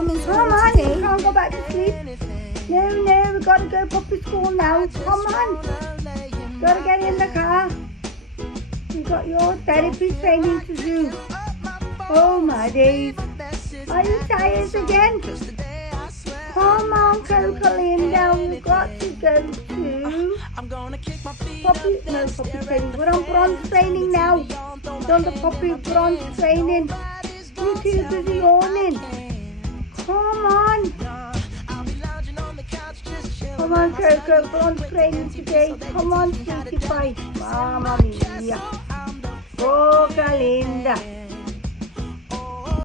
home in school. Come on, you can't go back to sleep. No, we gotta go puppy school now. Come on. Gotta get in the car. You got your therapy training to do. Oh my days. Are you tired again? Come on, Coco Linda. We've got to go to puppy training. We're on bronze training now. We're on the puppy bronze training. You too busy yawning. Come on. Come on, Coco. Bronze training today. Come on, sweetie pie. Mamma mia. Coco Linda.